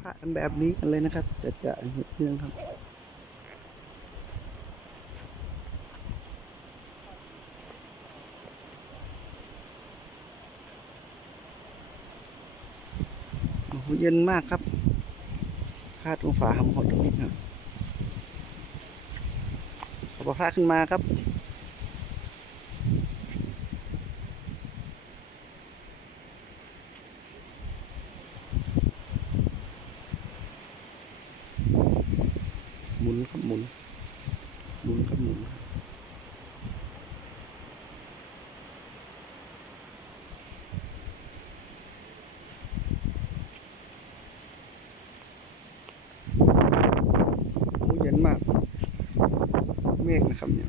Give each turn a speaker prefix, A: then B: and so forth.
A: พระกันแบบนี้กันเลยนะครับ จะจะนิดนึงครับโอ้โหเย็นมากครับคาดองศาหำหดตรงนี้ครับขอพระขึ้นมาครับ หมุนครับหมุนหมุนครับหมุนโอ้เย็นมาก เมฆนะครับเนี่ย